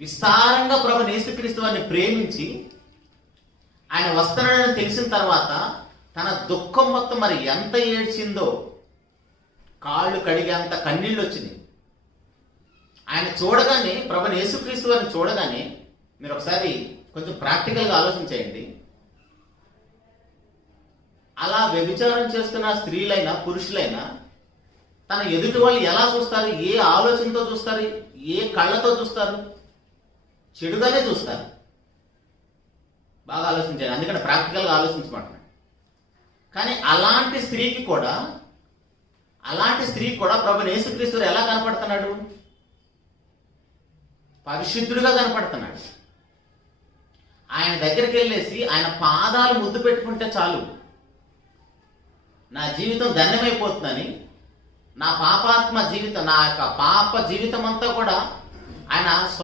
విస్తారంగా ప్రభు యేసుక్రీస్తు వారిని ప్రేమించి ఆయన వస్తున్నాడని తెలిసిన తర్వాత తన దుఃఖం మొత్తం మరి ఎంత ఏడ్చిందో, కాళ్ళు కడిగే అంత కన్నీళ్ళు వచ్చినాయి. ఆయన చూడగానే, ప్రభు యేసుక్రీస్తు వారిని చూడగానే, మీరు ఒకసారి కొంచెం ప్రాక్టికల్గా ఆలోచించేయండి. అలా వ్యభిచారం చేస్తున్న స్త్రీలైనా పురుషులైనా తన ఎదుటి వాళ్ళు ఎలా చూస్తారు? ఏ ఆలోచనతో చూస్తారు? ఏ కళ్ళతో చూస్తారు? చెడుగానే చూస్తారు. బాగా ఆలోచించండి, అందుకని ప్రాక్టికల్గా ఆలోచించమంటున్నాను. కానీ అలాంటి స్త్రీ కూడా ప్రభు యేసుక్రీస్తు ఎలా కనపడుతున్నాడు? పరిశుద్ధుడుగా కనపడుతున్నాడు. ఆయన దగ్గరికి వెళ్ళేసి ఆయన పాదాలు ముద్దు పెట్టుకుంటే చాలు, నా జీవితం ధన్యమైపోతుందని, నా పాపాత్మ జీవితం, నా యొక్క పాప జీవితం అంతా కూడా ఆయన